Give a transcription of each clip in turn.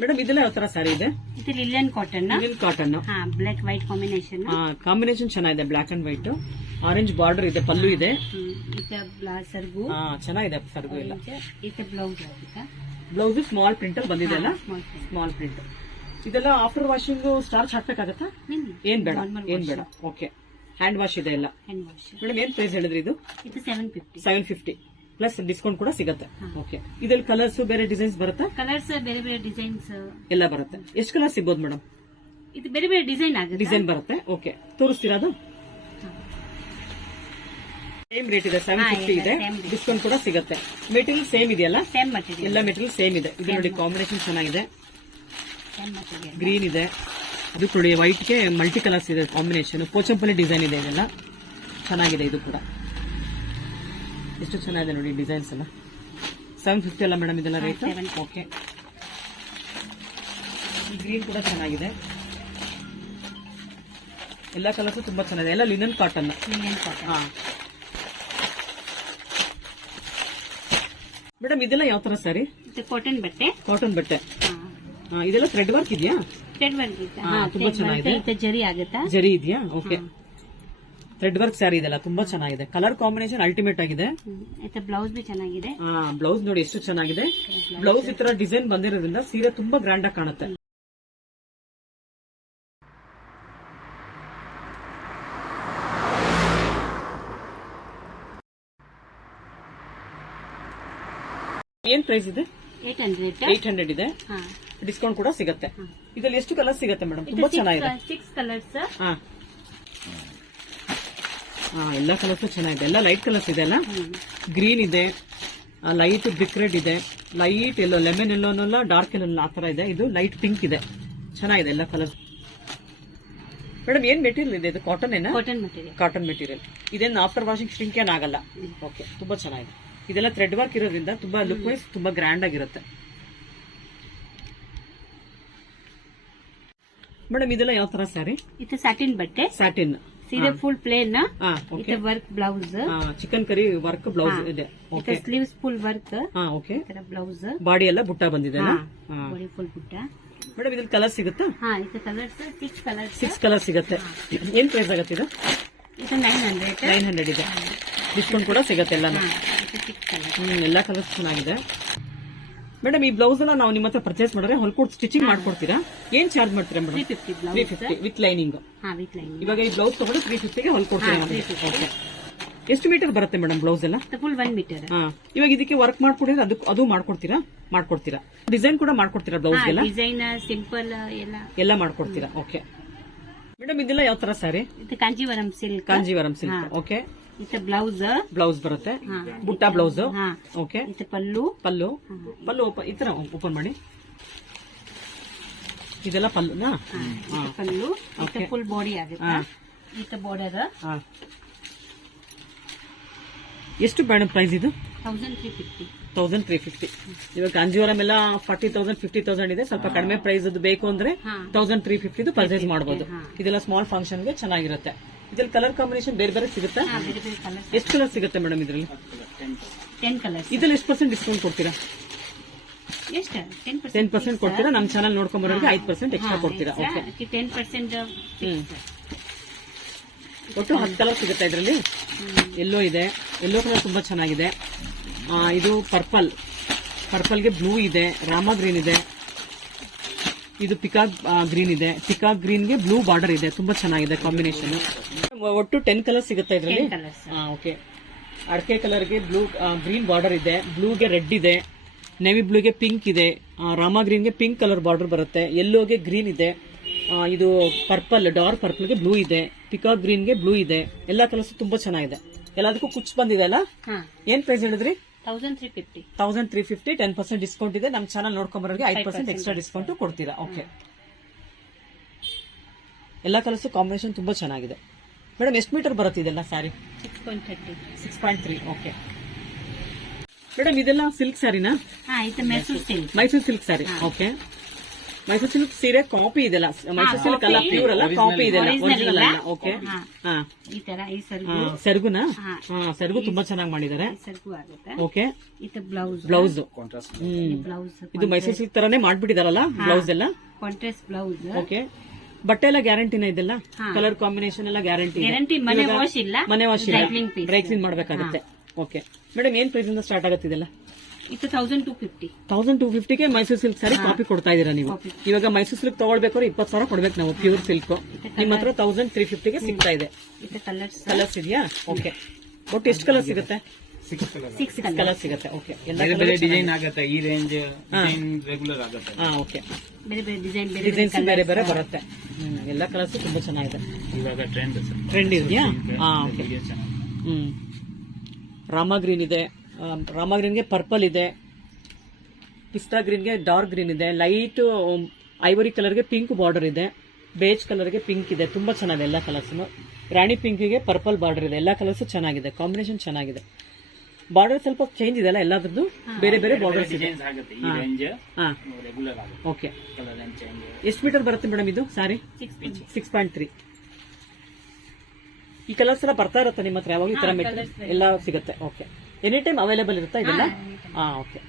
Madam ಇದೆಲ್ಲ ಯಾವ ತರ ಸ್ಯಾರಿ ಇದೆ? ಇದು linen cotton cotton black white combination combination ಚೆನ್ನಾಗಿದೆ black and white orange border ಇದೆ ಪಲ್ಲು ಇದೆ. ಸರ್ಗು. ಚೆನ್ನಾಗಿದೆ ಸರ್ಗು ಇಲ್ಲ ಬ್ಲೌಸ್ ಬ್ಲೌಸ್ ಸ್ಮಾಲ್ ಪ್ರಿಂಟ್ ಅಲ್ಲಿ ಬಂದಿದೆ ಅಲ್ಲ? ಸ್ಮಾಲ್ ಪ್ರಿಂಟ್ ಇದೆಲ್ಲ ಆಫ್ಟರ್ ವಾಷಿಂಗ್ ಸ್ಟಾರ್ಚ್ ಹಾಕ್ಬೇಕಾಗತ್ತಾ? ಏನ್ ಬೇಡ ಏನ್ ಬೇಡ. ಓಕೆ ಹ್ಯಾಂಡ್ ವಾಶ್ ಇದೆ ಎಲ್ಲ. ಮೇಡಮ್ ಏನ್ ಪ್ರೈಸ್ ಹೇಳಿದ್ರಿ ಇದು? Seven fifty seven fifty plus discount ಕೂಡ ಸಿಗುತ್ತೆ. ಓಕೆ ಇದ್ರಲ್ಲಿ ಕಲರ್ಸ್ ಬೇರೆ ಡಿಸೈನ್ಸ್ ಬರುತ್ತೆ? ಕಲರ್ಸ್ ಬೇರೆ ಬೇರೆ ಡಿಸೈನ್ಸ್ ಎಲ್ಲ ಬರುತ್ತೆ. ಎಷ್ಟು ಕಲರ್ ಸಿಗ್ಬೋದು ಮೇಡಮ್ ಇದು ಬೇರೆ ಬೇರೆ ಡಿಸೈನ್ ಆಗುತ್ತೆ? ಡಿಸೈನ್ ಬರುತ್ತೆ. ಓಕೆ ತೋರಿಸ್ತೀರಾ ಅದು? ಸೇಮ್ ರೇಟ್ ಇದೆ. ಸೆವೆನ್ ಫಿಫ್ಟಿ ಇದೆ. ಡಿಸ್ಕೌಂಟ್ ಕೂಡ ಸಿಗುತ್ತೆ. ಮೆಟೀರಿಯಲ್ ಸೇಮ್ ಇದೆಯಲ್ಲ? ಸೇಮ್ ಮಟೀರಿಯಲ್ ಎಲ್ಲ ಮೆಟೀರಿಯಲ್ ಸೇಮ್ ಇದೆ. ಇದು ನೋಡಿ ಕಾಂಬಿನೇಷನ್ ಚೆನ್ನಾಗಿದೆ. ಗ್ರೀನ್ ಇದೆ. ಇದು ಕೂಡ ವೈಟ್ಗೆ ಮಲ್ಟಿ ಕಲರ್ಸ್ ಇದೆ. ಕಾಂಬಿನೇಷನ್ ಪೋಚಂಪಲ್ಲಿ ಡಿಸೈನ್ ಇದೆ ಇದೆಲ್ಲ. ಚೆನ್ನಾಗಿದೆ ಇದು ಕೂಡ. ಎಷ್ಟು ಚೆನ್ನಾಗಿದೆ ನೋಡಿ ಡಿಸೈನ್ಸ್ ಎಲ್ಲ. ಸೆವೆನ್ ಫಿಫ್ಟಿ ಅಲ್ಲ ಮೇಡಮ್ ಇದೆಲ್ಲ ರೇಟ್ ಓಕೆ ಈ ಗ್ರೀನ್ ಕೂಡ ಚೆನ್ನಾಗಿದೆ. ಎಲ್ಲ ಕಲರ್ಸ್ ತುಂಬಾ ಚೆನ್ನಾಗಿದೆ. ಎಲ್ಲ ಲಿನನ್ ಕಾಟನ್ ಲಿನನ್ ಕಾಟನ್ ಹಾ. ಮೇಡಮ್ ಇದೆಲ್ಲ ಯಾವ ತರ ಸರಿ ಕಾಟನ್ ಬಟ್ಟೆ. ಕಾಟನ್ ಬಟ್ಟೆ. ಇದೆಲ್ಲ ಥ್ರೆಡ್ ವರ್ಕ್ ಇದೆಯಾ? ಥ್ರೆಡ್ ವರ್ಕ್ ತುಂಬಾ ಚೆನ್ನಾಗಿದೆ. ಇದು ಜರಿ ಆಗುತ್ತಾ? ಜರಿ ಇದೆಯಾ? ಓಕೆ ಥ್ರೆಡ್ ವರ್ಕ್ ಸ್ಯಾರಿ ಇದೆಲ್ಲ ತುಂಬಾ ಚೆನ್ನಾಗಿದೆ. ಕಲರ್ ಕಾಂಬಿನೇಷನ್ ಅಲ್ಟಿಮೇಟ್ ಆಗಿದೆ. ಬ್ಲೌಸ್ ಬಿ ಚೆನ್ನಾಗಿದೆ. ಬ್ಲೌಸ್ ನೋಡಿ ಎಷ್ಟು ಚೆನ್ನಾಗಿದೆ. ಬ್ಲೌಸ್ ಈ ತರ ಡಿಸೈನ್ ಬಂದಿರೋದ್ರಿಂದ ಸೀರೆ ತುಂಬಾ ಗ್ರ್ಯಾಂಡ್ ಆಗಿ ಕಾಣುತ್ತೆ. ಏನ್ ಪ್ರೈಸ್ ಇದೆ? ಏಟ್ ಹಂಡ್ರೆಡ್ ಇದೆ. ಡಿಸ್ಕೌಂಟ್ ಕೂಡ ಸಿಗುತ್ತೆ. ಇದ್ರಲ್ಲಿ ಎಷ್ಟು ಕಲರ್ ಸಿಗುತ್ತೆ ಮೇಡಮ್ ತುಂಬಾ ಚೆನ್ನಾಗಿದೆ. ಸಿಕ್ಸ್ ಕಲರ್ಸ್ ಎಲ್ಲ ಕಲರ್ಸ್ ಚೆನ್ನಾಗಿದೆ. ಎಲ್ಲ ಲೈಟ್ ಕಲರ್ಸ್ ಇದೆ ಅಲ್ಲ? ಗ್ರೀನ್ ಇದೆ ಲೈಟ್ ಬ್ರಿಕ್ ರೆಡ್ ಇದೆ. ಲೈಟ್ ಎಲ್ಲೋ ಲೆಮನ್ ಎಲ್ಲೋನಲ್ಲ ಡಾರ್ಕ್ ಎಲ್ಲೋ ಆ ತರ ಇದೆ. ಇದು ಲೈಟ್ ಪಿಂಕ್ ಇದೆ. ಚೆನ್ನಾಗಿದೆ ಎಲ್ಲ ಕಲರ್ಸ್ ಮೇಡಮ್ ಏನ್ ಮೆಟೀರಿಯಲ್ ಇದೆ? ಇದು ಕಾಟನ್ ಏನ? ಕಾಟನ್ ಮಟೀರಿಯಲ್ ಕಾಟನ್ ಮೆಟೀರಿಯಲ್ ಇದೇನು ಆಫ್ಟರ್ ವಾಷಿಂಗ್ ಸ್ಟ್ರಿಂಕ್ ಏನ್ ಆಗಲ್ಲ. ಓಕೆ ತುಂಬಾ ಚೆನ್ನಾಗಿದೆ. ಇದೆಲ್ಲ ಥ್ರೆಡ್ ವರ್ಕ್ ಇರೋದ್ರಿಂದ ತುಂಬಾ ಲುಕ್ ವೈಸ್ ತುಂಬಾ ಗ್ರ್ಯಾಂಡ್ ಆಗಿರುತ್ತೆ. ಮೇಡಮ್ ಇದೆಲ್ಲ ಯಾವ ತರ ಸ್ಯಾರಿ ಇದು ಸ್ಯಾಟಿನ್ ಬಟ್ಟೆ. ಸ್ಯಾಟಿನ್ ಸೀರೆ ಫುಲ್ ಪ್ಲೇನ್ ಇದು work blouse chikankari work blouse ಇದೆ. Sleeves full work okay blouse body ಎಲ್ಲ ಬುಟ್ಟ ಬಂದಿದೆ ಬಾಡಿ ಫುಲ್ ಬುಟ್ಟ. ಮೇಡಮ್ ಇದ್ರಲ್ಲಿ ಕಲರ್ ಸಿಗುತ್ತಾ? ಹಾ ಇದು colours six colour six colour ಸಿಗುತ್ತೆ. ಏನ್ ಪ್ರೈಸ್ ಆಗತ್ತೆ ಇದು? ಇದು ನೈನ್ ಹಂಡ್ರೆಡ್ ನೈನ್ ಹಂಡ್ರೆಡ್ ಇದೆ. ಡಿಸ್ಕೌಂಟ್ ಕೂಡ ಸಿಗುತ್ತೆ ಎಲ್ಲಾನು. ಎಲ್ಲಾ ಕಲರ್ಸ್ ಚೆನ್ನಾಗಿದೆ. ಮೇಡಮ್ ಈ ಬ್ಲೌಸ್ ಎಲ್ಲ ನಾವು ನಿಮ್ಮ ಹತ್ರ ಪರ್ಚೇಸ್ ಮಾಡಿದ್ರೆ ಹೊಲ್ಕೊಡ್ ಸ್ಟಿಚಿಂಗ್ ಮಾಡ್ಕೊಡ್ತೀರಾ? ಏನ್ ಚಾರ್ಜ್ ಮಾಡ್ತೀರಾ three madam three fifty with lining ಇವಾಗ ಈ ಬ್ಲೌಸ್ ತಗೊಂಡು ತ್ರೀ ಫಿಫ್ಟಿಗೆ ಹೊಲ್ಕೊಡ್ತೀರಾ ಹಾ, 350. ಓಕೆ ಎಷ್ಟು ಮೀಟರ್ ಬರುತ್ತೆ ಮೇಡಮ್ ಬ್ಲೌಸ್ ಎಲ್ಲ? ಫುಲ್ ಒನ್ ಮೀಟರ್ ಇವಾಗ ಇದಕ್ಕೆ ವರ್ಕ್ ಮಾಡ್ಕೊಡಿದ್ರೆ ಅದು ಅದು ಮಾಡ್ಕೊಡ್ತೀರಾ? ಮಾಡ್ಕೊಡ್ತೀರಾ. ಡಿಸೈನ್ ಕೂಡ ಮಾಡ್ಕೊಡ್ತೀರಾ ಬ್ಲೌಸ್ಗೆಲ್ಲ ಡಿಸೈನ್ ಸಿಂಪಲ್ ಎಲ್ಲ. ಎಲ್ಲ ಮಾಡ್ಕೊಡ್ತೀರಾ. ಓಕೆ ಮೇಡಮ್ ಇದೆಲ್ಲ ಯಾವ ತರ sari Kanjeevaram silk Kanjeevaram silk okay ಇದು ಬ್ಲೌಸ್. ಬ್ಲೌಸ್ ಬರುತ್ತೆ. ಬುಟ್ಟ ಬ್ಲೌಸ್. ಓಕೆ. ಇದು ಪಲ್ಲು. ಪಲ್ಲು. ಪಲ್ಲು ಓಪನ್ ಈ ತರ ಓಪನ್ ಮಾಡಿ. ಇದೆಲ್ಲ ಪಲ್ಲು ಪಲ್ಲು ಫುಲ್ ಬಾಡಿ ಆಗುತ್ತೆ? ಬಾಡಿ ಇದು ಬಾರ್ಡರ್ ಎಷ್ಟು ಮೇಡಮ್ ಪ್ರೈಸ್ ಇದು? Thousand three fifty thousand three fifty ಇವಾಗ ಕಾಂಜೀವರಂ ಎಲ್ಲ ಫಾರ್ಟಿ ತೌಸಂಡ್ ಫಿಫ್ಟಿ ತೌಸಂಡ್ ಇದೆ. ಸ್ವಲ್ಪ ಕಡಿಮೆ ಪ್ರೈಸ್ ಬೇಕು ಅಂದ್ರೆ. ತೌಸಂಡ್ ತ್ರೀ ಫಿಫ್ಟಿದು ಪರ್ಚೇಸ್ ಮಾಡಬಹುದು ಇದೆಲ್ಲ ಸ್ಮಾಲ್ ಫಂಕ್ಷನ್ಗೆ ಚೆನ್ನಾಗಿರುತ್ತೆ. ಇದ್ರಲ್ಲಿ ಕಲರ್ ಕಾಂಬಿನೇಷನ್ ಬೇರೆ ಬೇರೆ ಸಿಗುತ್ತಾ? ಎಷ್ಟು ಕಲರ್ ಸಿಗುತ್ತೆ ಮೇಡಮ್ ಇದರಲ್ಲಿ? ಟೆನ್ ಇದ್ರಲ್ಲಿ ಎಷ್ಟು ಪರ್ಸೆಂಟ್ ಡಿಸ್ಕೌಂಟ್ ಕೊಡ್ತೀರಾ? ಟೆನ್ ಪರ್ಸೆಂಟ್ ಕೊಡ್ತೀರಾ? ನಮ್ಮ ಚಾನಲ್ ನೋಡ್ಕೊಂಡ್ ಬರೋರಿಗೆ ಐದು ಪರ್ಸೆಂಟ್ ಎಕ್ಸ್ಟ್ರಾ ಕೊಡ್ತೀರಾ? ಓಕೆ ಟೆನ್ ಪರ್ಸೆಂಟ್ ಒಟ್ಟು ಹತ್ತು ಕಲರ್ ಸಿಗುತ್ತೆ ಇದರಲ್ಲಿ? ಎಲ್ಲೋ ಇದೆ. ಎಲ್ಲೋ ಕಲರ್ ತುಂಬಾ ಚೆನ್ನಾಗಿದೆ. ಇದು ಪರ್ಪಲ್ ಪರ್ಪಲ್ಗೆ ಬ್ಲೂ ಇದೆ. ರಾಮ ಗ್ರೀನ್ ಇದೆ. ಇದು ಪಿಕಾಕ್ ಗ್ರೀನ್ ಇದೆ. ಪಿಕಾಕ್ ಗ್ರೀನ್ಗೆ ಬ್ಲೂ ಬಾರ್ಡರ್ ಇದೆ. ತುಂಬಾ ಚೆನ್ನಾಗಿದೆ ಕಾಂಬಿನೇಷನ್ ಒಟ್ಟು ಟೆನ್ ಕಲರ್ ಸಿಗುತ್ತೆ ಇದರಲ್ಲಿ? ಓಕೆ ಅಡಕೆ ಕಲರ್ಗೆ ಬ್ಲೂ ಗ್ರೀನ್ ಬಾರ್ಡರ್ ಇದೆ. ಬ್ಲೂಗೆ ರೆಡ್ ಇದೆ. ನೆವಿ ಬ್ಲೂಗೆ ಪಿಂಕ್ ಇದೆ. ರಾಮಾ ಗ್ರೀನ್ಗೆ ಪಿಂಕ್ ಕಲರ್ ಬಾರ್ಡರ್ ಬರುತ್ತೆ. ಯೆಲ್ಲೋಗೆ ಗ್ರೀನ್ ಇದೆ. ಇದು ಪರ್ಪಲ್ ಡಾರ್ಕ್ ಪರ್ಪಲ್ಗೆ ಬ್ಲೂ ಇದೆ. ಪಿಕಾಕ್ ಗ್ರೀನ್ಗೆ ಬ್ಲೂ ಇದೆ. ಎಲ್ಲ ಕಲರ್ಸ್ ತುಂಬಾ ಚೆನ್ನಾಗಿದೆ. ಎಲ್ಲದಕ್ಕೂ ಕುಚ್ ಬಂದಿದೆ ಅಲ್ಲ? ಏನ್ ಪ್ರೈಸ್ ಹೇಳಿದ್ರಿ? Thousand three fifty thousand three fifty ten percent discount ಇದೆ. ನಮ್ಮ ಚಾನಲ್ ನೋಡ್ಕೊಂಬರೋರಿಗೆ ಐದು ಪರ್ಸೆಂಟ್ ಎಕ್ಸ್ಟ್ರಾ ಡಿಸ್ಕೌಂಟ್ ಕೊಡ್ತೀರಾ. ಓಕೆ ಎಲ್ಲ ಕಲರ್ಸ್ ಕಾಂಬಿನೇಷನ್ ತುಂಬಾ ಚೆನ್ನಾಗಿದೆ. ಮೇಡಮ್ ಎಷ್ಟು ಮೀಟರ್ ಬರುತ್ತೆ ಇದೆಲ್ಲ sari six point thirty six point three okay madam ಇದೆಲ್ಲ ಸಿಲ್ಕ್ ಸ್ಯಾರಿನಾ ಹಾ ಇದು Mysore silk Mysore silk sari okay Mysore silk ಸೀರೆ ಕಾಪಿ ಇದೆಲ್ಲ. ಮೈಸೂರು ಸಿಲ್ಕ್ ಅಲ್ಲ ಪ್ಯೂರ್ ಅಲ್ಲ ಕಾಪಿ ಇದೆಲ್ಲ. Original ಒರಿಜಿನಲ್ ಅಲ್ಲ. ಓಕೆ ಹಾ. ಹಾ. ಈ ತರ ಈ ಹಾ, ಸರ್ಗು ಸೆರಗುನಾ. ಹಾ. ತುಂಬಾ ಚೆನ್ನಾಗಿ ಮಾಡಿದ್ದಾರೆ ಸರ್ಗು ಆಗುತ್ತೆ. ಓಕೆ ಇದು ಬ್ಲೌಸ್ ಬ್ಲೌಸ್ ಬ್ಲೌಸ್ ಇದು ಮೈಸೂರು ಸಿಲ್ಕ್ ತರಾನೇ ಮಾಡ್ಬಿಟ್ಟಿದಾರಲ್ಲ ಬ್ಲೌಸ್ ಎಲ್ಲ? ಕಾಂಟ್ರಾಸ್ಟ್ ಬ್ಲೌಸ್ ಓಕೆ ಬಟ್ಟೆ ಎಲ್ಲ ಗ್ಯಾರಂಟಿನ ಇದೆಲ್ಲ. ಕಲರ್ ಕಾಂಬಿನೇಷನ್ ಎಲ್ಲ ಗ್ಯಾರಂಟಿ ಗ್ಯಾರಂಟಿ ಮನೆ ವಾಶ್ ಇಲ್ಲ ಮನೆ ವಾಶ್ ಇಲ್ಲ. ಡ್ರೈ ಕ್ಲೀನ್ ಮಾಡ್ಬೇಕಾಗುತ್ತೆ. ಓಕೆ ಮೇಡಮ್ ಏನ್ ಪ್ರೈಸ್ ಇಂದ ಸ್ಟಾರ್ಟ್ ಆಗುತ್ತೆ ಇದೆಲ್ಲ? ಇದು thousand two fifty thousand two ಫಿಫ್ಟಿಗೆ Mysuru silk ಸರಿ ಕಾಪಿ ಕೊಡ್ತಾ ಇದೀರಾ ನೀವು. ಇವಾಗ ಮೈಸೂರು ಸಿಲ್ಕ್ ತಗೊಳ್ಬೇಕಾದ್ರೆ ಇಪ್ಪತ್ತು ಸಾವಿರ ಕೊಡ್ಬೇಕು ನಾವು ಪ್ಯೂರ್ ಸಿಲ್ಕ್ ನಿಮ್ಮ ಹತ್ರ ತೌಸಂಡ್ ತ್ರೀ ಫಿಫ್ಟಿಗೆ ಸಿಗ್ತಾ ಇದೆ. ಕಲರ್ಸ್ ಇದೆಯಾ? ಓಕೆ ಒಟ್ಟು ಎಷ್ಟು ಕಲರ್ ಸಿಗುತ್ತೆ? ಸಿಕ್ಸ್ ಕಲರ್ ಕಲರ್ ಸಿಗುತ್ತೆ. ಓಕೆ ಎಲ್ಲ ಬೇರೆ ಬೇರೆ ಡಿಸೈನ್ ಆಗುತ್ತೆ. ಈ ರೇಂಜ್ ಡಿಸೈನ್ ರೆಗ್ಯುಲರ್ ಆಗುತ್ತೆ. ಹಾ ಓಕೆ ಬೇರೆ ಬೇರೆ ಡಿಸೈನ್ ಬೇರೆ ಬೇರೆ ಡಿಸೈನ್ಸ್ ಬೇರೆ ಬೇರೆ ಬರುತ್ತೆ. ಎಲ್ಲ ಕಲರ್ಸ್ ತುಂಬಾ ಚೆನ್ನಾಗಿದೆ. ಇವಾಗ ಟ್ರೆಂಡ್ ಟ್ರೆಂಡ್ ಇದೆಯಾ ಹಾ ಓಕೆ ಹ್ಮ್. ರಾಮ ಗ್ರೀನ್ ಇದೆ. ರಾಮ ರಾಮ ಗ್ರೀನ್ಗೆ ಪರ್ಪಲ್ ಇದೆ. ಪಿಸ್ತಾ ಗ್ರೀನ್ಗೆ ಡಾರ್ಕ್ ಗ್ರೀನ್ ಇದೆ. ಲೈಟ್ ಐವರಿ ಕಲರ್ಗೆ ಪಿಂಕ್ ಬಾರ್ಡರ್ ಇದೆ. ಬೇಜ್ ಕಲರ್ಗೆ ಪಿಂಕ್ ಇದೆ. ತುಂಬಾ ಚೆನ್ನಾಗಿದೆ ಎಲ್ಲ ಕಲರ್ಸ್ ರಾಣಿ ಪಿಂಕಿಗೆ ಪರ್ಪಲ್ ಬಾರ್ಡರ್ ಇದೆ. ಎಲ್ಲ ಕಲರ್ಸ್ ಚೆನ್ನಾಗಿದೆ. ಕಾಂಬಿನೇಷನ್ ಚೆನ್ನಾಗಿದೆ. ಬಾರ್ಡರ್ ಸ್ವಲ್ಪ ಚೇಂಜ್ ಇದೆ ಅಲ್ಲ ಎಲ್ಲದ್ರದ್ದು? ಬೇರೆ ಬೇರೆ ಬಾರ್ಡರ್ಸ್ ಇದೆ. ಡಿಸೈನ್ಸ್ ಆಗುತ್ತೆ. ಈ ರೇಂಜ್ ಹಾ. ರೆಗ್ಯುಲರ್ ಆಗುತ್ತೆ. ಓಕೆ ಎಷ್ಟು ಮೀಟರ್ ಬರುತ್ತೆ ಮೇಡಮ್ ಇದು ಸಾರಿ? ಸಿಕ್ಸ್ ಪಾಯಿಂಟ್ ತ್ರೀ ಈ ಕಲರ್ಸ್ ಎಲ್ಲ ಬರ್ತಾ ಇರುತ್ತೆ ನಿಮ್ಮ ಹತ್ರ? ಯಾವಾಗ ಈ ತರ ಮೆಟೀರಿಯಲ್ ಎಲ್ಲ ಸಿಗುತ್ತೆ. ಓಕೆ ಎನಿ ಟೈಮ್ ಅವೈಲೇಬಲ್ ಇರುತ್ತಾ ಇದೆಲ್ಲ? ಹಾ ಓಕೆ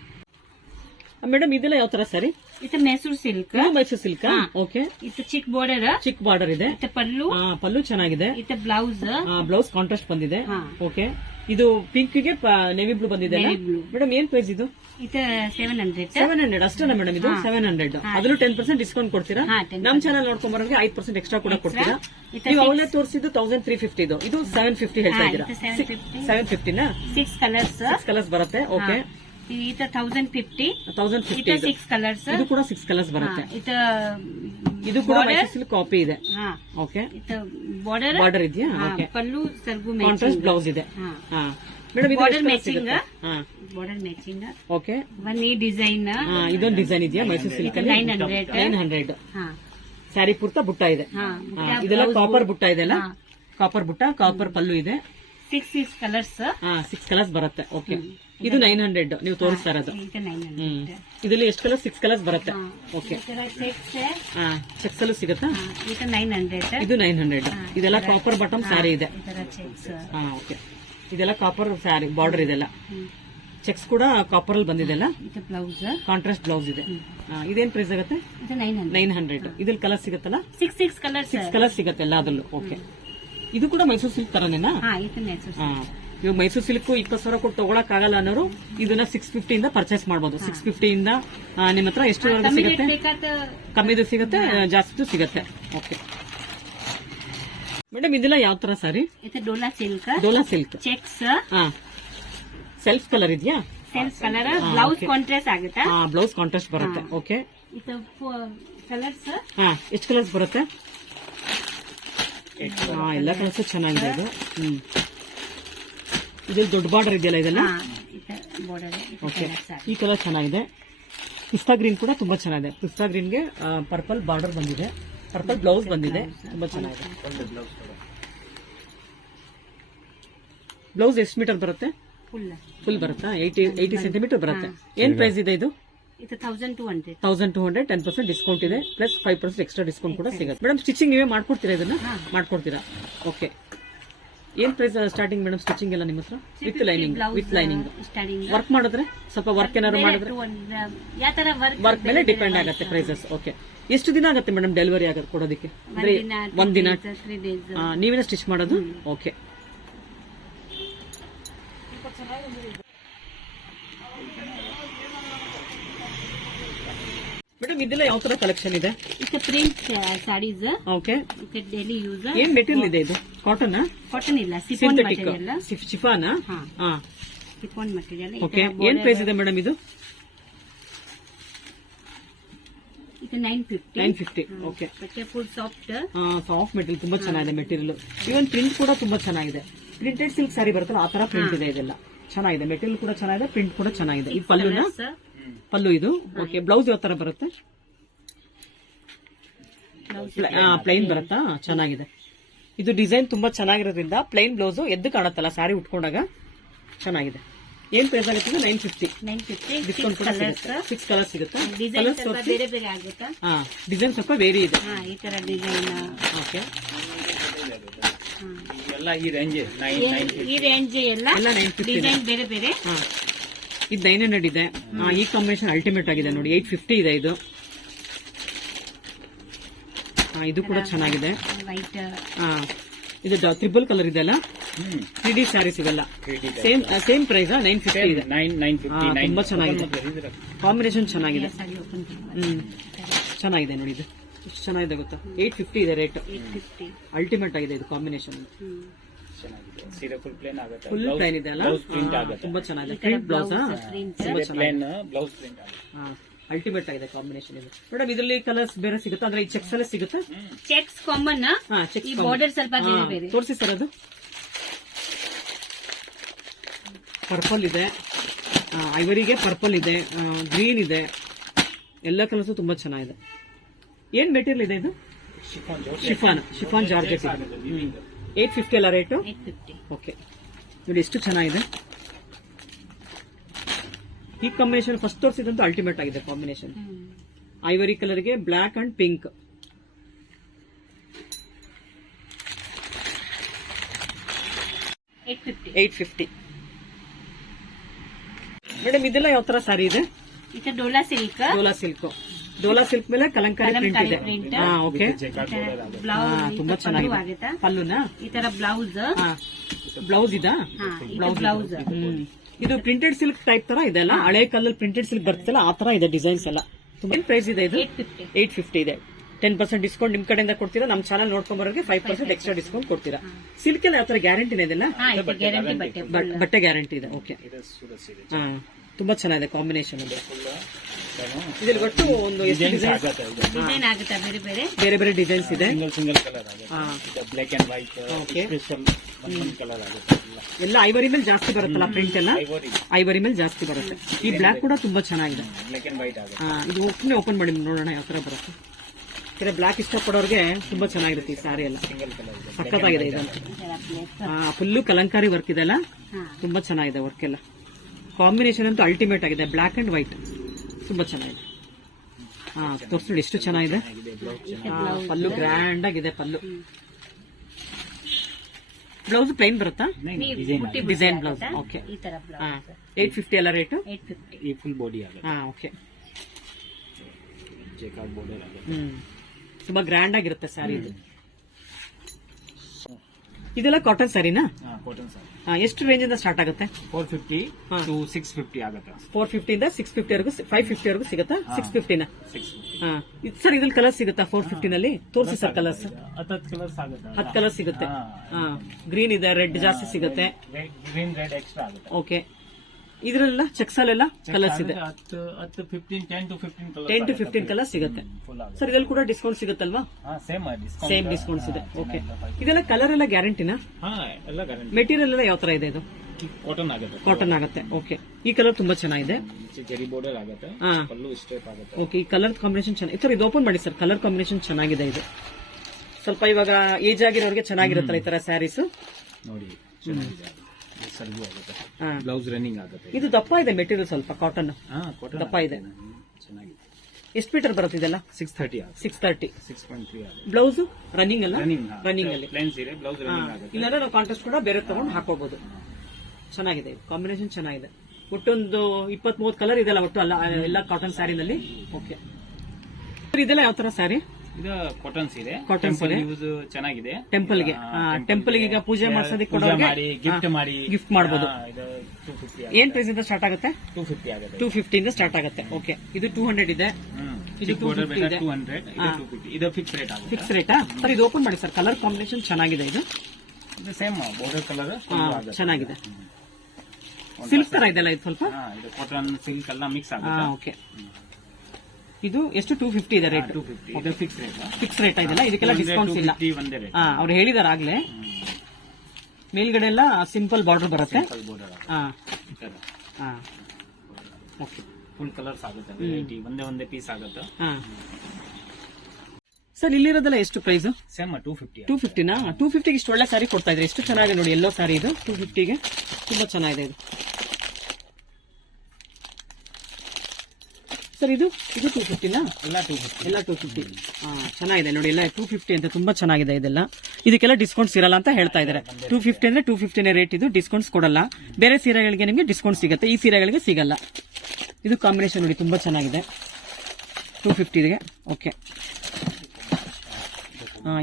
ಮೇಡಮ್ ಇದೆಲ್ಲ ಯಾವ ತರ ಸರಿ? ಇದು Mysore silk Mysore silk okay ಇದು ಚಿಕ್ ಬಾರ್ಡರ್ ಚಿಕ್ ಬಾರ್ಡರ್ ಇದೆ. ಪಲ್ಲು. ಪಲ್ಲು ಚೆನ್ನಾಗಿದೆ. ಇದು ಬ್ಲೌಸ್ ಬ್ಲೌಸ್ ಕಾಂಟ್ರಾಸ್ಟ್ ಬಂದಿದೆ. ಓಕೆ ಇದು ಪಿಂಕ್ಗೆ ನೇವಿ ಬ್ಲೂ ಬಂದಿದೆ Navy blue. ಮೇಡಮ್ ಏನ್ ಪ್ರೈಸ್ ಇದು? ಇದು ಸೆವೆನ್ ಹಂಡ್ರೆಡ್ ಸೆವೆನ್ ಹಂಡ್ರೆಡ್ ಅಷ್ಟೇನಾ ಮೇಡಮ್ ಇದು? ಸೆವೆನ್ ಹಂಡ್ರೆಡ್ ಅದ್ರಲ್ಲೂ ಟೆನ್ ಪರ್ಸೆಂಟ್ ಡಿಸ್ಕೌಂಟ್ ಕೊಡ್ತೀರಾ? ಹಾ, 10% ನಮ್ ಚಾನಲ್ ನೋಡ್ಕೊಂಡ್ ಬರೋರಿಗೆ ಐದ್ ಪರ್ಸೆಂಟ್ ಎಕ್ಸ್ಟ್ರಾ ಕೂಡ ಕೊಡ್ತೀರಾ? ನೀವು ಅವಳೇ ತೋರಿಸಿದ್ದು ತೌಸಂಡ್ ತ್ರೀ ಫಿಫ್ಟಿ ಇದು. ಇದು ಸೆವೆನ್ ಫಿಫ್ಟಿ ಹೇಳ್ತಾ ಹಾ, ಇದ್ದೀರಾ? ಇದು 750. ಸೆವೆನ್ ಫಿಫ್ಟಿನಾ ಸಿಕ್ಸ್ ಕಲರ್ಸ್ ಸಿಕ್ಸ್ ಕಲರ್ಸ್ ಬರುತ್ತೆ. ಓಕೆ ಇದು ತೌಸಂಡ್ ಫಿಫ್ಟಿ ತೌಸಂಡ್ ಫಿಫ್ಟಿ ಇದು ಸಿಕ್ಸ್ ಕಲರ್ಸ್ ಇದು ಕೂಡ ಸಿಕ್ಸ್ ಕಲರ್ಸ್ ಬರುತ್ತೆ. ಇದು ಇದು ಕೂಡ ಮೈಸೂರು ಕಾಪಿ ಇದೆ. ಹಾ. ಓಕೆ ಇದು ಬಾರ್ಡರ್ ಬಾರ್ಡರ್ ಇದೆಯಾ? ಓಕೆ ಪಲ್ಲು ಸರ್ಗು ಕಾಂಟ್ರಾಸ್ಟ್ ಮ್ಯಾಚಿಂಗ್ ಬ್ಲೌಸ್ ಇದೆ. ಬಾರ್ಡರ್ ಮ್ಯಾಚಿಂಗ್ ಓಕೆ ಒನ್ ಈ ಡಿಸೈನ್ ಇದೊಂದು ಡಿಸೈನ್ ಇದೆಯಾ Mysore silk nine hundred nine hundred ಹಾ. ಸ್ಯಾರಿ ಪೂರ್ತ ಬುಟ್ಟ ಇದೆ. ಇದೆಲ್ಲ ಕಾಪರ್ ಬುಟ್ಟ ಇದೆ ಅಲ್ಲ ಕಾಪರ್ ಬುಟ್ಟ ಕಾಪರ್ ಪಲ್ಲು ಇದೆ. ಸಿಕ್ಸ್ ಸಿಕ್ಸ್ ಕಲರ್ಸ್ ಹಾ ಸಿಕ್ಸ್ ಕಲರ್ಸ್ ಬರುತ್ತೆ. ಓಕೆ ಇದು ನೈನ್ ಹಂಡ್ರೆಡ್ ನೀವು ತೋರಿಸ್ತಾ ಇರೋದು ಹ್ಮ್. ಇದರಲ್ಲಿ ಎಷ್ಟು ಕಲರ್ ಸಿಕ್ಸ್ ಕಲರ್ಸ್ ಬರುತ್ತೆ. ಓಕೆ ಚೆಕ್ಸ್ ಹಾ ಚೆಕ್ಸ್ ಅಲ್ಲೂ ಸಿಗುತ್ತಾ? ಇದು ನೈನ್ ಹಂಡ್ರೆಡ್ ಇದೆಲ್ಲ ಕಾಪರ್ ಬಟಮ್ ಸ್ಯಾರಿ ಇದೆ. ಹಾ ಓಕೆ ಇದೆಲ್ಲ ಕಾಪರ್ ಸ್ಯಾರಿ ಬಾರ್ಡರ್ ಇದೆಲ್ಲ. ಚೆಕ್ಸ್ ಕೂಡ ಕಾಪರ್ ಅಲ್ಲಿ ಬಂದಿದೆಲ್ಲ. ಬ್ಲೌಸ್ ಕಾಂಟ್ರಾಸ್ಟ್ ಬ್ಲೌಸ್ ಇದೆ. ಇದೇನ್ ಪ್ರೈಸ್ ಆಗುತ್ತೆ? ನೈನ್ ಹಂಡ್ರೆಡ್ ಇದ್ರಲ್ಲಿ ಕಲರ್ ಸಿಗುತ್ತಲ್ಲ? Six six colours six colour ಸಿಗುತ್ತೆ ಎಲ್ಲ ಅದರಲ್ಲೂ ಓಕೆ ಇದು ಕೂಡ ಮೈಸೂರು ಸಿಲ್ಕ್ ತರನೇನಾ? ಇವಾಗ ಮೈಸೂರು ಸಿಲ್ಕ್ ಇಪ್ಪತ್ತು ಸಾವಿರ ಕೊಟ್ಟು ತಗೊಳಕ್ ಆಗಲ್ಲ ಅನ್ನೋರು ಇದನ್ನ ಸಿಕ್ಸ್ ಇಂದ ಪರ್ಚೇಸ್ ಮಾಡಬಹುದು ಸಿಕ್ಸ್ ಇಂದ ನಿಮ್ಮ ಹತ್ರ ಎಷ್ಟು ಸಿಗುತ್ತೆ? ಕಮ್ಮಿದು ಸಿಗುತ್ತೆ ಜಾಸ್ತಿದು ಸಿಗುತ್ತೆ. ಓಕೆ. ಮೇಡಮ್ ಇದೆಲ್ಲ ಯಾವ ತರ sari Dola silk. Dola silk. Checks. Self colour ಇದೆಯಾ? ಸೆಲ್ಫ್ ಕಲರ್ ಬ್ಲೌಸ್ ಕಾಂಟ್ರಾಸ್ಟ್ ಆಗುತ್ತೆ? ಬ್ಲೌಸ್ ಕಾಂಟ್ರಾಸ್ಟ್ ಬರುತ್ತೆ. ಓಕೆ. ಕಲರ್ಸ್ ಹಾ ಎಷ್ಟು ಕಲರ್ಸ್ ಬರುತ್ತೆ? ಎಲ್ಲ ಕಲರ್ಸ್ ಚೆನ್ನಾಗಿದೆ ಇದು. ಹ್ಮ್. ಇದ್ರಲ್ಲಿ ದೊಡ್ಡ ಬಾರ್ಡರ್ ಇದೆಯಲ್ಲ ಇದೆಲ್ಲ? ಓಕೆ ಈ ಕಲರ್ ಚೆನ್ನಾಗಿದೆ. ಪಿಸ್ತಾ ಗ್ರೀನ್ ಕೂಡ ತುಂಬಾ ಚೆನ್ನಾಗಿದೆ. ಪಿಸ್ತಾ ಗ್ರೀನ್ಗೆ ಪರ್ಪಲ್ ಬಾರ್ಡರ್ ಬಂದಿದೆ. ಪರ್ಪಲ್ ಬ್ಲೌಸ್ ಬಂದಿದೆ. ತುಂಬಾ ಚೆನ್ನಾಗಿದೆ. ಬ್ಲೌಸ್ ಎಷ್ಟು ಮೀಟರ್ ಬರುತ್ತೆ? ಫುಲ್ ಫುಲ್ ಬರುತ್ತಾ? ಏಯ್ಟಿ ಏಯ್ಟಿ ಸೆಂಟಿಮೀಟರ್ ಬರುತ್ತೆ. ಏನ್ ಪ್ರೈಸ್ ಇದೆ ಇದು? ಇದು thousand two hundred thousand two hundred ten percent discount ಇದೆ. Plus five percent extra discount ಕೂಡ ಸಿಗುತ್ತೆ. ಮೇಡಮ್ ಸ್ಟಿಚಿಂಗ್ ನೀವೇ ಮಾಡ್ಕೊಡ್ತೀರಾ ಇದನ್ನ? ಮಾಡ್ಕೊಡ್ತೀರಾ. ಓಕೆ ಏನ್ ಪ್ರೈಸ್ ಸ್ಟಾರ್ಟಿಂಗ್ ಮೇಡಮ್ ಸ್ಟಿಚಿಂಗ್ ಎಲ್ಲ ನಿಮ್ಮ ಹತ್ರ? With lining with lining work ಮಾಡಿದ್ರೆ? ಸ್ವಲ್ಪ ವರ್ಕ್ ಏನಾದ್ರು ಮಾಡಿದ್ರೆ? ಯಾವ ವರ್ಕ್ ಮೇಲೆ ಡಿಪೆಂಡ್ ಆಗುತ್ತೆ ಪ್ರೈಸಸ್ ಓಕೆ ಎಷ್ಟು ದಿನ ಆಗುತ್ತೆ ಮೇಡಮ್ ಡೆಲಿವರಿ ಆಗೋದು ಕೊಡೋದಕ್ಕೆ? ಅಂದ್ರೆ ಒಂದ್ ದಿನ ನೀವೇನ ಸ್ಟಿಚ್ ಮಾಡೋದು? ಓಕೆ ಮೇಡಮ್ ಇದೆಲ್ಲ ಯಾವ ತರ ಕಲೆಕ್ಷನ್ ಇದೆ? ಇದು ಪ್ರಿಂಟ್ ಸಾಡೀಸ್ ಓಕೆ ಇದು ಡೈಲಿ ಯೂಸ್ ಏನ್ ಮೆಟೀರಿಯಲ್ ಇದೆ ಇದು? ಕಾಟನ್ ಕಾಟನ್ ಇಲ್ಲ ಸಿಫಾನ್ ಮಟೀರಿಯಲ್ ಮಟೀರಿಯಲ್ ಓಕೆ ಏನ್ ಪ್ರೈಸ್ ಇದೆ ಮೇಡಮ್ ಇದು? ಇದು nine fifty nine fifty okay ಮತ್ತೆ ಫುಲ್ ಸಾಫ್ಟ್ ಸಾಫ್ಟ್ ಮೆಟೀರಿಯಲ್ ತುಂಬಾ ಚೆನ್ನಾಗಿದೆ ಮೆಟೀರಿಯಲ್ ಇವನ್ ಪ್ರಿಂಟ್ ಕೂಡ ತುಂಬಾ ಚೆನ್ನಾಗಿದೆ. ಪ್ರಿಂಟೆಡ್ ಸಿಲ್ಕ್ ಸಾರಿ ಬರುತ್ತಲ್ಲ ಆ ತರ ಪ್ರಿಂಟ್ ಇದೆ ಇದೆಲ್ಲ. ಚೆನ್ನಾಗಿದೆ. ಮೆಟೀರಿಯಲ್ ಕೂಡ ಚೆನ್ನಾಗಿದೆ ಪ್ರಿಂಟ್ ಕೂಡ ಚೆನ್ನಾಗಿದೆ. ಈ ಪಲ್ಲುನ ಪಲ್ಲು ಇದು? ಓಕೆ ಬ್ಲೌಸ್ ಯಾವ ತರ ಬರುತ್ತೆ ಪ್ಲೈನ್ ಬರುತ್ತಾ? ಚೆನ್ನಾಗಿದೆ. ಇದು ಡಿಸೈನ್ ತುಂಬಾ ಚೆನ್ನಾಗಿರೋದ್ರಿಂದ ಪ್ಲೈನ್ ಬ್ಲೌಸ್ ಎದ್ದು ಕಾಣುತ್ತಲ್ಲ ಸ್ಯಾರಿ ಉಟ್ಕೊಂಡಾಗ? ಚೆನ್ನಾಗಿದೆ. ಏನ್ ಪ್ರೈಸ್ ಆಗುತ್ತೆ nine fifty nine fifty discount ಕೂಡ ಸಿಗುತ್ತೆ. ಸಿಕ್ಸ್ ಕಲರ್ಸ್ ಸಿಗುತ್ತಾ. ಡಿಸೈನ್ ಸ್ವಲ್ಪ ಬೇರೆ ಬೇರೆ ಆಗುತ್ತಾ? ಹಾ ಡಿಸೈನ್ ಸ್ವಲ್ಪ ವೇರಿ ಇದೆ. ಹಾ ಈ ತರ ಡಿಸೈನ್ ಓಕೆ ಎಲ್ಲ ಈ ರೇಂಜ್ ಈ ರೇಂಜ್ ಎಲ್ಲ ಎಲ್ಲ ನೈನ್ ಫಿಫ್ಟಿ ಡಿಸೈನ್ ಬೇರೆ ಬೇರೆ. ಹಾ. ಇದು ನೈನ್ ಹಂಡ್ರೆಡ್ ಇದೆ ಆ, ಈ ಕಾಂಬಿನೇಷನ್ ಅಲ್ಟಿಮೇಟ್ ಆಗಿದೆ ನೋಡಿ. ಏಟ್ ಫಿಫ್ಟಿ ಇದೆ ಇದು. ಆ, ಇದು ಕೂಡ ಚೆನ್ನಾಗಿದೆ. ಇದು ತ್ರಿಬಲ್ ಕಲರ್ ಇದೆ ಅಲ್ಲ? ತ್ರೀ ಡಿ ಸ್ಯಾರೀಸ್ ಇವೆಲ್ಲ. Same same price nine fifty ಇದೆ. ನೈನ್ ನೈನ್ ಫಿಫ್ಟಿ ಹಾ, ನೈನ್ ತುಂಬಾ ಚೆನ್ನಾಗಿದೆ. ಕಾಂಬಿನೇಷನ್ ಚೆನ್ನಾಗಿದೆ. ಹ್ಮ್. ಚೆನ್ನಾಗಿದೆ ನೋಡಿ ಇದು. ಎಷ್ಟು ಚೆನ್ನಾಗಿದೆ ಗೊತ್ತಾ? ಏಟ್ ಫಿಫ್ಟಿ ಇದೆ ರೇಟ್ ಅಲ್ಟಿಮೇಟ್ ಆಗಿದೆ ಇದು ಕಾಂಬಿನೇಷನ್ ಚೆನ್ನಾಗಿದೆ. ಸೀರೆ ಫುಲ್ ಪ್ಲೇನ್ ಆಗುತ್ತೆ. ಫುಲ್ ಪ್ಲೈನ್ ಇದೆ ಅಲ್ಲ? ಬ್ಲೌಸ್ ಪ್ರಿಂಟ್ ಹಾ, ಆಗುತ್ತೆ. ತುಂಬಾ ಚೆನ್ನಾಗಿದೆ. ಈ ಪ್ರಿಂಟ್ ಬ್ಲೌಸ್ ತುಂಬಾ ಸೀರೆ ಪ್ಲೇನ್ ಬ್ಲೌಸ್ ಪ್ರಿಂಟ್ ಆಗುತ್ತೆ. ಅಲ್ಟಿಮೇಟ್ ಆಗಿದೆ ಕಾಂಬಿನೇಷನ್ ಇದು. ಮೇಡಮ್ ಇದರಲ್ಲಿ ಕಲರ್ಸ್ ಬೇರೆ ಸಿಗುತ್ತೆ? ಅಂದ್ರೆ ಈ ಚೆಕ್ಸ್ ಎಲ್ಲ ಸಿಗುತ್ತೆ? ಚೆಕ್ಸ್ ಕಾಮನ್ ಹಾ ಈ ಬಾರ್ಡರ್ ಸ್ವಲ್ಪ ಬೇರೆ ಬೇರೆ. ತೋರಿಸಿ ಸರ್ ಅದು. ಪರ್ಪಲ್ ಇದೆ. ಐವರಿಗೆ ಪರ್ಪಲ್ ಇದೆ. ಗ್ರೀನ್ ಇದೆ. ಎಲ್ಲ ಕಲರ್ಸು ತುಂಬಾ ಚೆನ್ನಾಗಿದೆ. ಏನ್ ಮೆಟೀರಿಯಲ್ ಇದೆ ಇದು? ಶಿಫಾನ್ ಶಿಫಾನ್ ಶಿಫಾನ್ ಜಾರ್ಜೆಟ್ ಇದೆ. ಏಟ್ ಫಿಫ್ಟಿ ಅಲ್ಲ ರೇಟು ಓಕೆ ನೋಡಿ ಎಷ್ಟು ಚೆನ್ನಾಗಿದೆ. ಈ ಕಾಂಬಿನೇಷನ್ ಫಸ್ಟ್ ತೋರಿಸಿದಂತೂ ಅಲ್ಟಿಮೇಟ್ ಆಗಿದೆ combination ivory ಕಲರ್ಗೆ black and pink eight fifty madam ಇದೆಲ್ಲ ಯಾವ ತರ ಸಾರಿ ಇದೆ Dola silk. Dola silk. Dola silk ಮೇಲೆ ಕಲಂಕಾರಿ ಪ್ರಿಂಟ್ ಇದೆ. ಹಾ ಓಕೆ ತುಂಬಾ ಚೆನ್ನಾಗಿದೆ. ಪಲ್ಲುನ? ಈ ತರ ಬ್ಲೌಸ್. ಹಾ. ಬ್ಲೌಸ್ ಇದಾ? ಬ್ಲೌಸ್ ಇದು. ಪ್ರಿಂಟೆಡ್ ಸಿಲ್ಕ್ ಟೈಪ್ ತರ ಇದೆ ಅಲ್ಲ? ಹಳೆ ಕಾಲದಲ್ಲಿ ಪ್ರಿಂಟೆಡ್ ಸಿಲ್ಕ್ ಬರ್ತಲ್ಲ ಆ ತರ ಇದೆ ಡಿಸೈನ್ಸ್ ಎಲ್ಲ. ತುಂಬಾ ಪ್ರೈಸ್ ಇದೆ ಇದು? ಏಟ್ ಫಿಫ್ಟಿ ಇದೆ. ಟೆನ್ ಪರ್ಸೆಂಟ್ ಡಿಸ್ಕೌಂಟ್ ನಿಮ್ ಕಡೆಯಿಂದ ಕೊಡ್ತೀರಾ ನಮ್ಮ ಚಾನಲ್ ನೋಡ್ಕೊಂಡ್ ಬರೋರಿಗೆ ಫೈವ್ ಪರ್ಸೆಂಟ್ ಎಕ್ಸ್ಟ್ರಾ ಡಿಸ್ಕೌಂಟ್ ಕೊಡ್ತೀರಾ. ಸಿಲ್ಕ್ ಎಲ್ಲ ಯಾವ ತರ ಗ್ಯಾರಂಟಿ ಇದೆಲ್ಲ? ಗ್ಯಾರಂಟಿ ಬಟ್ಟೆ ಬಟ್ಟೆ ಗ್ಯಾರಂಟಿ ಇದೆ ಓಕೆ ಇದು ಸೂರ ಸೀರೆ ತುಂಬಾ ಚೆನ್ನಾಗಿದೆ ಕಾಂಬಿನೇಷನ್ ಅದು. ಫುಲ್ ಇದ್ರಲ್ಲಿ ಒಟ್ಟು ಒಂದು ಎಷ್ಟು ಡಿಸೈನ್ಸ್ ಡಿಸೈನ್ ಆಗುತ್ತಾ ಬೇರೆ ಬೇರೆ? ಬೇರೆ ಬೇರೆ ಡಿಸೈನ್ಸ್ ಇದೆ? ಸಿಂಗಲ್ ಸಿಂಗಲ್ ಕಲರ್ ಆಗುತ್ತೆ. Black and white. Special colour ಆಗುತ್ತೆ. ಎಲ್ಲ ಐವರಿ ಮೇಲೆ ಜಾಸ್ತಿ ಬರುತ್ತಲ್ಲ ಪ್ರಿಂಟ್ ಎಲ್ಲ? ಐವರಿ ಮೇಲೆ ಜಾಸ್ತಿ ಬರುತ್ತೆ. ಈ ಬ್ಲಾಕ್ ಕೂಡ ತುಂಬಾ ಚೆನ್ನಾಗಿದೆ. ಬ್ಲಾಕ್ ಅಂಡ್ ವೈಟ್ ಆಗುತ್ತೆ. ಇದು ಒಪ್ಪನೆ ಓಪನ್ ಮಾಡಿ ನೋಡೋಣ ಯಾವ ತರ ಬರುತ್ತೆ. ಯಾಕಂದ್ರೆ ಬ್ಲಾಕ್ ಇಷ್ಟಪಡೋರಿಗೆ ತುಂಬಾ ಚೆನ್ನಾಗಿರುತ್ತೆ ಈ ಸಾರಿ ಎಲ್ಲ. ಸಕ್ಕತ್ತಾಗಿದೆ ಕಲರ್ ಇದೆ. ಸಖತ್ತಾಗಿದೆ ತರ ಫುಲ್ಲು ಕಲಂಕಾರಿ ವರ್ಕ್ ಇದೆ ಅಲ್ಲ? ಹಾ. ತುಂಬಾ ಚೆನ್ನಾಗಿದೆ ವರ್ಕ್ ಎಲ್ಲ. ಕಾಂಬಿನೇಷನ್ ಅಂತೂ ಅಲ್ಟಿಮೇಟ್ ಆಗಿದೆ ಬ್ಲಾಕ್ ಅಂಡ್ ವೈಟ್ ತುಂಬಾ ಚೆನ್ನಾಗಿದೆ. ಹಾ ತೋರಿಸ್ಬಿಡಿ ಎಷ್ಟು ಚೆನ್ನಾಗಿದೆ? ಪಲ್ಲು ಗ್ರ್ಯಾಂಡ್ ಆಗಿದೆ ಪಲ್ಲು. ಬ್ಲೌಸ್ ಪ್ಲೈನ್ ಬರುತ್ತಾ? ಡಿಸೈನ್ ಡಿಸೈನ್ ಬ್ಲೌಸ್ ಓಕೆ ಈ ತರ ಬ್ಲೌಸ್ ಏಟ್ ಫಿಫ್ಟಿ ಎಲ್ಲ ರೇಟು ಈ ಫುಲ್ ಬಾಡಿ ಹಾಂ ಹಾ ಓಕೆ ತುಂಬಾ ಗ್ರ್ಯಾಂಡ್ ಆಗಿರುತ್ತೆ ಸ್ಯಾರಿ ಇದು. ಇದೆಲ್ಲ ಕಾಟನ್ ಸರಿನಾ ಕಾಟನ್ ಎಷ್ಟು ರೇಂಜ್ ಇಂದ ಸ್ಟಾರ್ಟ್ ಆಗುತ್ತೆ? Four fifty. To six fifty ಆಗುತ್ತೆ. ಫೋರ್ ಫಿಫ್ಟಿ ಇಂದ ಸಿಕ್ಸ್ ಫಿಫ್ಟಿ ವರೆಗೂ ಫೈವ್ ಫಿಫ್ಟಿ ವರೆಗೂ ಸಿಗುತ್ತಾ? ಸಿಕ್ಸ್ ಫಿಫ್ಟಿನ ಸರ್ ಇದ್ರಲ್ಲಿ ಕಲರ್ ಸಿಗುತ್ತಾ ಫೋರ್ ಫಿಫ್ಟಿನಲ್ಲಿ ತೋರಿಸಿ ಸರ್ ಕಲರ್ಸ್ ಹತ್ತು ಕಲರ್ ಸಿಗುತ್ತೆ. ಹಾ. ಗ್ರೀನ್ ಇದೆ ರೆಡ್ ಜಾಸ್ತಿ ಸಿಗುತ್ತೆ. ಗ್ರೀನ್ ರೆಡ್ ಎಕ್ಸ್ಟ್ರಾ ಆಗುತ್ತೆ. ಓಕೆ ಇದ್ರಲ್ಲ ಚೆಕ್ಸಲ್ಲೆಲ್ಲ ಕಲರ್ಸ್ ಇದೆ. ಹತ್ತು ಹತ್ತು fifteen ten to fifteen colour ten to fifteen colour ಸಿಗುತ್ತೆ. ಸರ್ ಇದ್ರಲ್ಲಿ ಕೂಡ ಡಿಸ್ಕೌಂಟ್ ಸಿಗುತ್ತಲ್ವಾ? ಸೇಮ್ ಡಿಸ್ಕೌಂಟ್ ಸೇಮ್ ಡಿಸ್ಕೌಂಟ್ಸ್ ಇದೆ. ಓಕೆ ಇದೆಲ್ಲ ಕಲರ್ ಎಲ್ಲ ಗ್ಯಾರಂಟಿನಾ ಮೆಟೀರಿಯಲ್ ಎಲ್ಲ ಯಾವ ತರ ಇದೆ ಇದು? ಕಾಟನ್ ಆಗುತ್ತೆ. ಕಾಟನ್ ಆಗುತ್ತೆ. ಓಕೆ ಈ ಕಲರ್ ತುಂಬಾ ಚೆನ್ನಾಗಿದೆ. ಜರಿ ಬಾರ್ಡರ್ ಆಗುತ್ತೆ. ಹಾ. ಪಲ್ಲು ಸ್ಟೇಪ್ ಆಗುತ್ತೆ. ಓಕೆ ಈ ಕಲರ್ ಕಾಂಬಿನೇಷನ್ ಚೆನ್ನಾಗಿ ಸರ್ ಇದು ಓಪನ್ ಮಾಡಿ ಸರ್ ಕಲರ್ ಕಾಂಬಿನೇಷನ್ ಚೆನ್ನಾಗಿದೆ ಇದು. ಸ್ವಲ್ಪ ಇವಾಗ ಏಜ್ ಆಗಿರೋರಿಗೆ ಚೆನ್ನಾಗಿರುತ್ತಲ್ಲ ಈ ತರ ಸ್ಯಾರೀಸ್ ನೋಡಿ ಚೆನ್ನಾಗಿದೆ. ಸರ್ಗು ಆಗುತ್ತೆ. ಹಾ. ಬ್ಲೌಸ್ ರನ್ನಿಂಗ್ ಆಗುತ್ತೆ. ಇದು ದಪ್ಪ ಇದೆ ಮೆಟೀರಿಯಲ್ ಸ್ವಲ್ಪ ಕಾಟನ್ ಹಾ ದಪ್ಪ ಇದೆ. ಚೆನ್ನಾಗಿದೆ. ಎಷ್ಟು ಮೀಟರ್ ಬರುತ್ತೆ ಇದೆಲ್ಲ? ಸಿಕ್ಸ್ ಥರ್ಟಿ ಆಗುತ್ತೆ. Six thirty six point three ಆಗುತ್ತೆ. ಬ್ಲೌಸ್ ರನ್ನಿಂಗ್ ಅಲ್ಲ? ರನ್ನಿಂಗ್ ರನ್ನಿಂಗ್ ಅಲ್ಲಿ. ಪ್ಲೇನ್ ಸೀರೆ ಬ್ಲೌಸ್ ರನ್ನಿಂಗ್ ಆಗುತ್ತೆ. ಇಲ್ಲಾಂದ್ರೆ ನಾವು ಕಾಂಟ್ರಾಸ್ಟ್ ಕೂಡ ಬೇರೆ ತಗೊಂಡು ಹಾಕೋಬಹುದು ಚೆನ್ನಾಗಿದೆ. ಕಾಂಬಿನೇಷನ್ ಚೆನ್ನಾಗಿದೆ. ಒಟ್ಟೊಂದು ಇಪ್ಪತ್ ಮೂವತ್ ಕಲರ್ ಇದೆಲ್ಲ ಒಟ್ಟು ಅಲ್ಲ ಎಲ್ಲ ಕಾಟನ್ ಸ್ಯಾರಿನಲ್ಲಿ ಓಕೆ ಇದೆಲ್ಲ ಯಾವ ತರ ಸ್ಯಾರಿ ಇದು ಕಾಟನ್ ಸೀರೆ ಕಾಟನ್ ಸೀರೆ. ಯೂಸ್ ಚೆನ್ನಾಗಿದೆ. ಟೆಂಪಲ್ಗೆ ಹಾ, ಟೆಂಪಲ್ಗೆ ಈಗ ಪೂಜೆ ಮಾಡಿಸೋದಕ್ಕೆ ಕೊಡೋರಿಗೆ ಮಾಡಿ ಗಿಫ್ಟ್ ಮಾಡಿ. ಗಿಫ್ಟ್ ಮಾಡಬಹುದು ಇದು ಏನ್ ಪ್ರೈಸ್ ಇಂದ ಸ್ಟಾರ್ಟ್ ಆಗುತ್ತೆ? ಟೂ ಫಿಫ್ಟಿ ಆಗುತ್ತೆ. ಟೂ ಫಿಫ್ಟಿ ಇಂದ ಸ್ಟಾರ್ಟ್ ಆಗುತ್ತೆ. ಓಕೆ ಇದು ಟೂ ಹಂಡ್ರೆಡ್ ಇದೆ. ಇದು ಇದು. 250 ಇದೆ. ಟೂ ಹಂಡ್ರೆಡ್ ಇದು ಇದು ಫಿಕ್ಸ್ ರೇಟ್ ಫಿಕ್ಸ್ ರೇಟಾ ಸರ್ ಇದು ಓಪನ್ ಮಾಡಿ ಸರ್. ಕಲರ್ ಕಾಂಬಿನೇಷನ್ ಚೆನ್ನಾಗಿದೆ ಇದು? ಇದು ಸೇಮ್ ಬಾರ್ಡರ್ ಕಲರ್ ಚೆನ್ನಾಗಿದೆ. ಸಿಲ್ಕ್ ತರ ಇದೆಲ್ಲ ಇದು ಸ್ವಲ್ಪ? ಇದು ಕಾಟನ್ ಸಿಲ್ಕ್ ಎಲ್ಲ ಮಿಕ್ಸ್ ಆಗುತ್ತೆ? ಓಕೆ ಇದು ಎಷ್ಟು? ಟೂ ಫಿಫ್ಟಿ ಇದೆ ರೇಟ್ ಟೂ ಫಿಫ್ಟಿ ಇದು. ಫಿಕ್ಸ್ ರೇಟ್ ಫಿಕ್ಸ್ ರೇಟ್ ಇದೆಲ್ಲ ಇದಕ್ಕೆಲ್ಲ ಡಿಸ್ಕೌಂಟ್ ಇಲ್ಲ. ಹಾ ಅವ್ರು ಹೇಳಿದಾರೆ ಆಗ್ಲೇ ಮೇಲ್ಗಡೆ ಎಲ್ಲ ಸಿಂಪಲ್ ಬಾರ್ಡರ್ ಬರುತ್ತೆ. ಹಾ. ಹಾ. ಓಕೆ ಫುಲ್ ಕಲರ್ಸ್ ಆಗುತ್ತೆ. ಒಂದೇ ಒಂದೇ ಪೀಸ್ ಆಗುತ್ತೆ. ಸರ್ ಇಲ್ಲಿರೋದೆಲ್ಲ ಎಷ್ಟು price same two fifty two ಫಿಫ್ಟಿನಾ two ಫಿಫ್ಟಿಗೆ ಇಷ್ಟು ಒಳ್ಳೆ ಸಾರಿ ಕೊಡ್ತಾ ಇದ್ರೆ. ಎಷ್ಟು ಚೆನ್ನಾಗಿದೆ ನೋಡಿ ಎಲ್ಲೋ ಸಾರಿ ಇದು. ಟೂ ಫಿಫ್ಟಿಗೆ ತುಂಬಾ ಚೆನ್ನಾಗಿದೆ ಇದು. ಸರ್ ಇದು ಇದು ಟೂ ಫಿಫ್ಟಿನಾ ಎಲ್ಲ ಟೂ ಫಿಫ್ಟಿ ಎಲ್ಲ ಟೂ ಫಿಫ್ಟಿ ಚೆನ್ನಾಗಿದೆ. ನೋಡಿ ಎಲ್ಲ ಟೂ ಫಿಫ್ಟಿ ಅಂತ ತುಂಬಾ ಚೆನ್ನಾಗಿದೆ ಇದೆಲ್ಲ. ಇದಕ್ಕೆಲ್ಲ ಡಿಸ್ಕೌಂಟ್ಸ್ ಇರಲ್ಲ ಅಂತ ಹೇಳ್ತಾ ಇದ್ದಾರೆ. ಟೂ ಫಿಫ್ಟಿ ಅಂದ್ರೆ ಟೂ ಫಿಫ್ಟಿನೇ ರೇಟ್ ಇದು. ಡಿಸ್ಕೌಂಟ್ಸ್ ಕೊಡಲ್ಲ. ಬೇರೆ ಸೀರೆಗಳಿಗೆ ನಿಮಗೆ ಡಿಸ್ಕೌಂಟ್ ಸಿಗುತ್ತೆ. ಈ ಸೀರೆಗಳಿಗೆ ಸಿಗಲ್ಲ. ಇದು ಕಾಂಬಿನೇಷನ್ ನೋಡಿ ತುಂಬಾ ಚೆನ್ನಾಗಿದೆ. ಟೂ ಫಿಫ್ಟಿಗೆ ಓಕೆ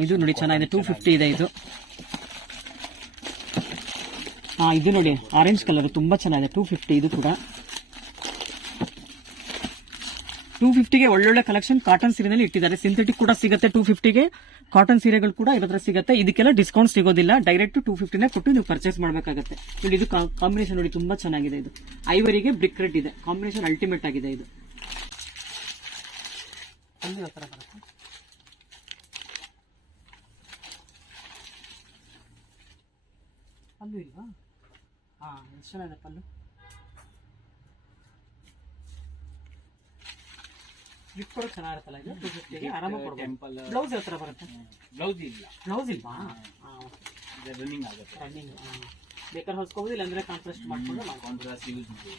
ಇದು ನೋಡಿ ಚೆನ್ನಾಗಿದೆ. ಟೂ ಫಿಫ್ಟಿ ಇದೆ ಇದು. ಹಾಂ ಇದು ನೋಡಿ ಆರೆಂಜ್ ಕಲರ್ ತುಂಬಾ ಚೆನ್ನಾಗಿದೆ. ಟೂ ಫಿಫ್ಟಿ ಇದು ಕೂಡ. ಟೂ ಫಿಫ್ಟಿಗೆ ಒಳ್ಳೊಳ್ಳೆ ಕಲೆಕ್ಷನ್ ಕಾಟನ್ ಸೀರೆನಲ್ಲಿ ಇಟ್ಟಿದ್ದಾರೆ. ಸಿಂಥೆಟಿಕ್ ಕೂಡ ಸಿಗುತ್ತೆ ಟೂ ಫಿಫ್ಟಿಗೆ ಕಾಟನ್ ಸೀರೆಗಳು ಕೂಡ ಇವತ್ತರ ಸಿಗುತ್ತೆ. ಇದಕ್ಕೆಲ್ಲ ಡಿಸ್ಕೌಂಟ್ ಸಿಗೋದಿಲ್ಲ. ಡೈರೆಕ್ಟ್ ಟೂ ಫಿಫ್ಟಿನೇ ಕೊಟ್ಟು ನೀವು ಪರ್ಚೇಸ್ ಮಾಡಬೇಕಾಗುತ್ತೆ. ನೋಡಿ ಇದು ಕಾಂಬಿನೇಷನ್ ನೋಡಿ ತುಂಬಾ ಚೆನ್ನಾಗಿದೆ ಇದು. ಐವರಿಗೆ ಬ್ರಿಕ್ ರೆಡ್ ಇದೆ. ಕಾಂಬಿನೇಷನ್ ಅಲ್ಟಿಮೇಟ್ ಆಗಿದೆ ಇದು? ಪಲ್ಲು ಇಲ್ವಾ? ಹಾ, ಎಷ್ಟು ಚೆನ್ನಾಗಿದೆ ಪಲ್ಲು? ಗಿಫ್ಟ್ ಕೊಡೋಕೆ ಚೆನ್ನಾಗಿರುತ್ತಲ್ಲ ಇದು? ಟೂ ಫಿಫ್ಟಿಗೆ ಆರಾಮಾಗಿ ಕೊಡ್ಬೋದು ಟೆಂಪಲ್ ಬ್ಲೌಸ್ ಯಾವ ಥರ ಬರುತ್ತೆ? ಬ್ಲೌಸ್ ಇಲ್ಲ. ಬ್ಲೌಸ್ ಇಲ್ವಾ? ರನ್ನಿಂಗ್ ಆಗುತ್ತೆ. ರನ್ನಿಂಗ್ ಬೇಕಾದ್ರೆ ಹೊಸ್ಕೋಬೋದು ಇಲ್ಲಾಂದ್ರೆ ಕಾಂಟ್ರಾಸ್ಟ್ ಮಾಡ್ಕೊಂಡು ಕಾಂಟ್ರಾಸ್ಟ್ ಯೂಸ್ ಮಾಡಿ